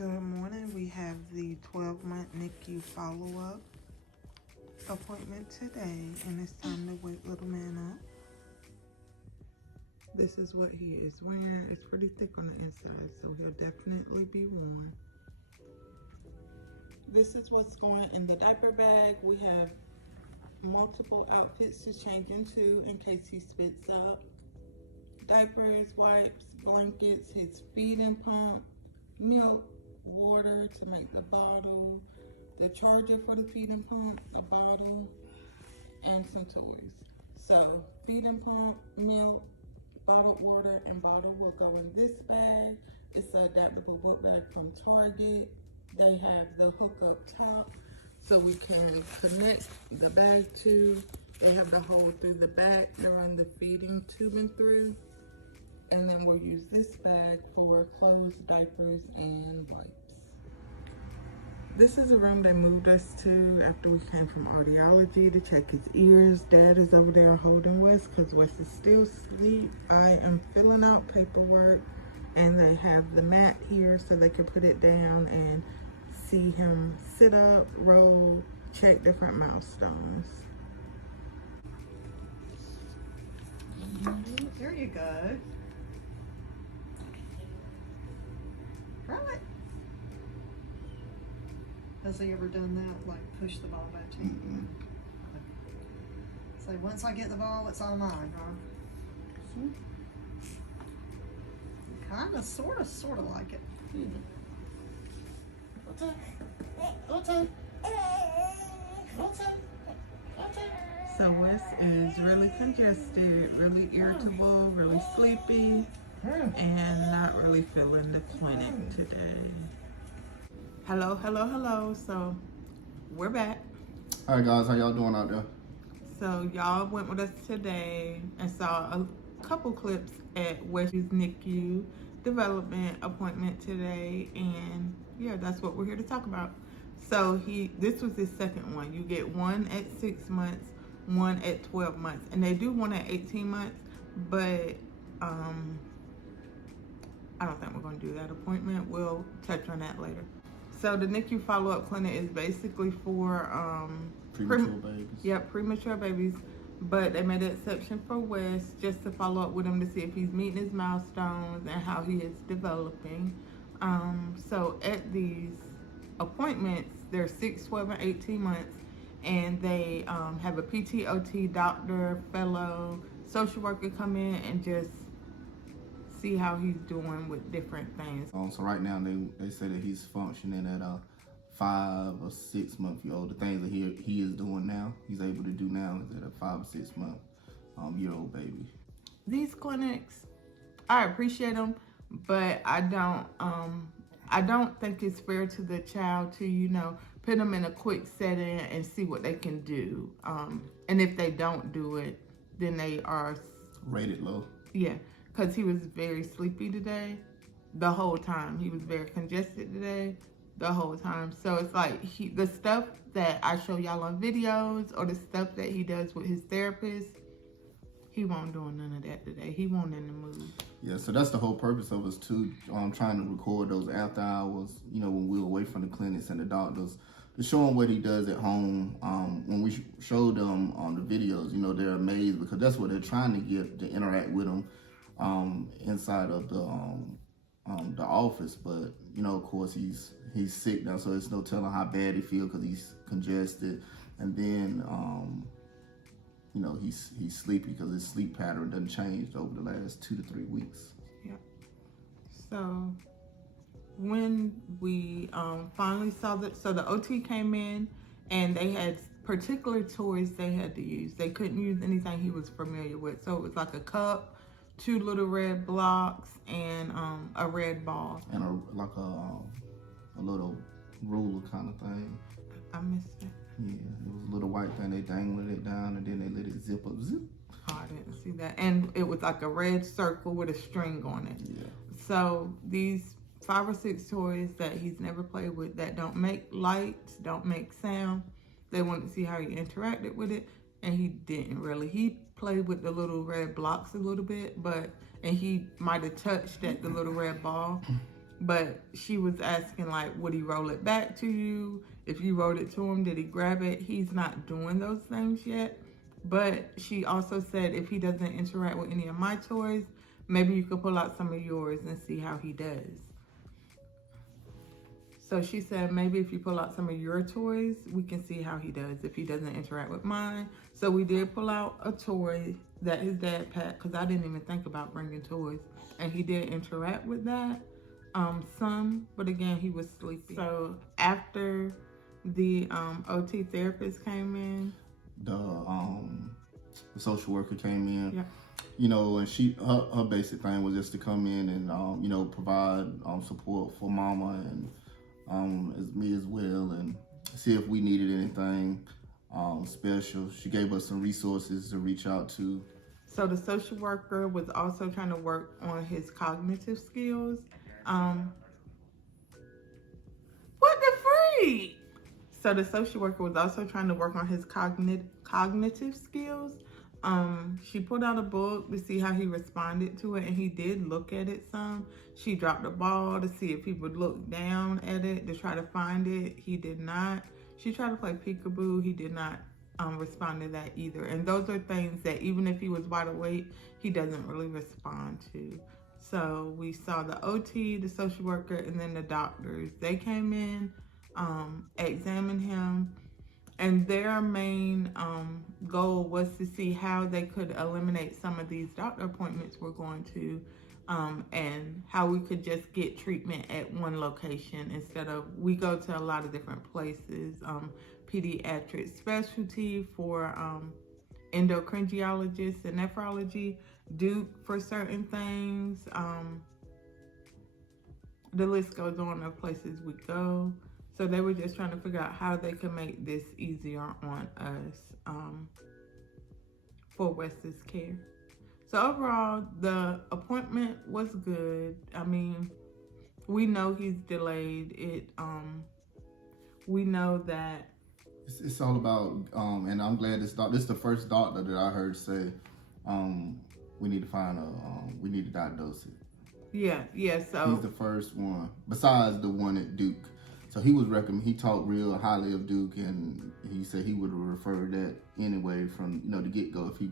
Good morning. We have the 12-month NICU follow-up appointment today, and it's time to wake little man up. This is what he is wearing. It's pretty thick on the inside, so he'll definitely be warm. This is what's going in the diaper bag. We have multiple outfits to change into in case he spits up. Diapers, wipes, blankets, his feeding pump, milk, water to make the bottle, the charger for the feeding pump, a bottle, and some toys. So feeding pump, milk, bottled water, and bottle will go in this bag. It's an adaptable book bag from Target. They have the hook up top so we can connect the bag to. They have the hole through the back to run the feeding tubing through. And then we'll use this bag for clothes, diapers, and wipes. This is a room they moved us to after we came from audiology to check his ears. Dad is over there holding Wes because Wes is still asleep. I am filling out paperwork, and they have the mat here so they can put it down and see him sit up, roll, check different milestones. There you go. Right. Has he ever done that? Like push the ball back to you? Mm-mm. So once I get the ball, it's all mine, huh? Kinda, sorta like it. So Wes is really congested, really irritable, really sleepy, and not really feeling the clinic today. Hello. So we're back. All right, guys, how y'all doing out there? So y'all went with us today and saw a couple clips at Wes's NICU development appointment today, and yeah, that's what we're here to talk about. So this was his second one. You get one at 6 months, one at 12 months, and they do one at 18 months, but I don't think we're going to do that appointment. We'll touch on that later. So the NICU follow-up clinic is basically for Premature babies. Yeah, premature babies, but they made an exception for Wes just to follow up with him to see if he's meeting his milestones and how he is developing. So at these appointments, they're 6, 12, and 18 months, and they have a PT, OT, doctor, fellow, social worker come in and just see how he's doing with different things. So right now they say that he's functioning at a 5 or 6 month year old. The things that he is doing now, he's able to do now is at a 5 or 6 month year old baby. These clinics, I appreciate them, but I don't think it's fair to the child to, put them in a quick setting and see what they can do. And if they don't do it, then they are Rated low. Yeah, because he was very sleepy today, the whole time. He was very congested today, the whole time. So it's like the stuff that I show y'all on videos or the stuff that he does with his therapist, he won't do none of that today. He won't in the mood. Yeah, so that's the whole purpose of us too, trying to record those after hours, when we're away from the clinics and the doctors, to show them what he does at home. When we showed them on the videos, they're amazed because that's what they're trying to get to interact with him inside of the office. But of course he's sick now, so there's no telling how bad he feels because he's congested, and then he's sleepy because his sleep pattern doesn't change over the last 2 to 3 weeks. Yeah. So when we finally saw so the OT came in and they had particular toys they had to use. They couldn't use anything he was familiar with. So it was like a cup, 2 little red blocks, and a red ball. And a little ruler kind of thing. I missed it. Yeah, it was a little white thing. They dangled it down and then they let it zip up. Zip. Oh, I didn't see that. And it was like a red circle with a string on it. Yeah. So these 5 or 6 toys that he's never played with that don't make lights, don't make sound. They wanted to see how he interacted with it, and he didn't really. He played with the little red blocks a little bit, and he might have touched at the little red ball, but she was asking, like, would he roll it back to you? If you wrote it to him, did he grab it? He's not doing those things yet. But she also said if he doesn't interact with any of my toys, maybe you could pull out some of yours and see how he does. So she said maybe if you pull out some of your toys, we can see how he does if he doesn't interact with mine. So we did pull out a toy that his dad packed, because I didn't even think about bringing toys. And he did interact with that some, but again, he was sleepy. So after the OT therapist came in, the social worker came in. yeah. You know, and her basic thing was just to come in and you know, provide support for mama and as me as well, and see if we needed anything special. She gave us some resources to reach out to. So the social worker was also trying to work on his cognitive skills. What the freak? So the social worker was also trying to work on his cognitive skills. She pulled out a book to see how he responded to it, and he did look at it some. She dropped the ball to see if he would look down at it to try to find it. He did not. She tried to play peekaboo. He did not respond to that either. And those are things that even if he was wide awake, he doesn't really respond to. So we saw the OT, the social worker, and then the doctors. They came in, examined him, and their main goal was to see how they could eliminate some of these doctor appointments we're going to, and how we could just get treatment at one location instead of, we go to a lot of different places, pediatric specialty for endocrinologists and nephrology, Duke for certain things. The list goes on of places we go. So they were just trying to figure out how they could make this easier on us for Wes's care. So overall, the appointment was good. I mean, we know he's delayed. We know that It's all about, and I'm glad this is the first doctor that I heard say, we need to find we need to diagnose it. Yeah. So he's the first one, besides the one at Duke. So he was he talked real highly of Duke, and he said he would have referred that anyway from, you know, the get go if he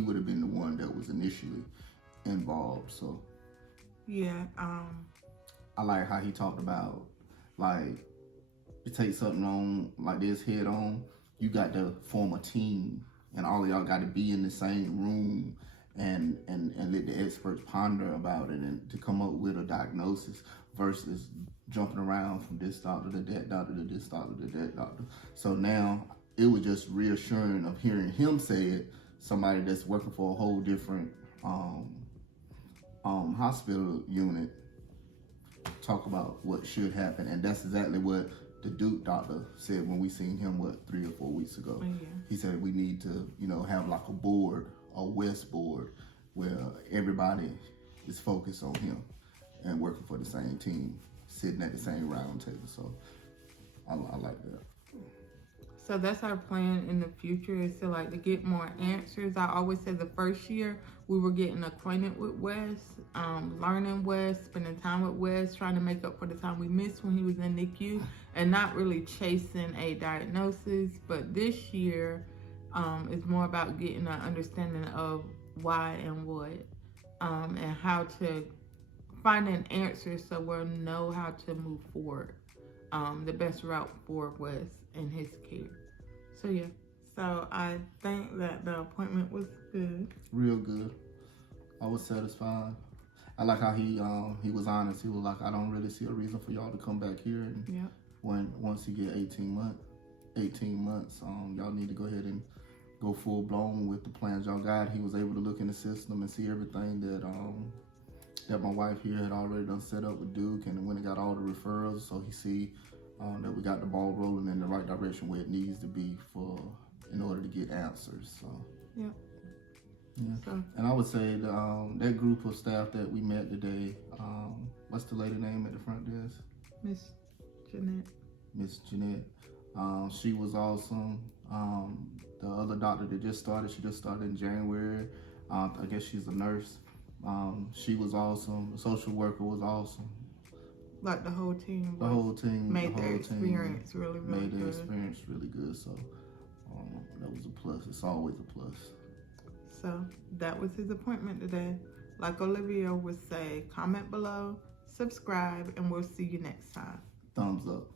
would have been the one that was initially involved. So yeah, I like how he talked about, like, to take something on like this head on, you got to form a team, and all of y'all got to be in the same room and let the experts ponder about it and to come up with a diagnosis versus jumping around from this doctor to that doctor to this doctor to that doctor. So now it was just reassuring of hearing him say it, somebody that's working for a whole different hospital unit, talk about what should happen. And that's exactly what the Duke doctor said when we seen him, 3 or 4 weeks ago. yeah. He said we need to, you know, have like a board, a West board, where everybody is focused on him and working for the same team, sitting at the same round table. So I like that. So that's our plan in the future, is to get more answers. I always said the first year we were getting acquainted with Wes, learning Wes, spending time with Wes, trying to make up for the time we missed when he was in NICU, and not really chasing a diagnosis. But this year is more about getting an understanding of why and what, and how to find an answer so we'll know how to move forward, the best route for Wes and his care. So yeah, so I think that the appointment was good. Real good. I was satisfied. I like how he was honest. He was like, I don't really see a reason for y'all to come back here. And yeah. Once you get 18 months, y'all need to go ahead and go full blown with the plans y'all got. He was able to look in the system and see everything that my wife here had already done set up with Duke, and when he got all the referrals, so he see that we got the ball rolling in the right direction where it needs to be in order to get answers. So yeah. So, and I would say that group of staff that we met today, what's the lady name at the front desk? Miss Jeanette. Miss Jeanette. She was awesome. The other doctor that just started, she just started in January. I guess she's a nurse. She was awesome. The social worker was awesome. Like the whole team. The whole team made their experience really made their good. experience really good. So that was a plus. It's always a plus. So that was his appointment today. Like Olivia would say, comment below, subscribe, and we'll see you next time. Thumbs up.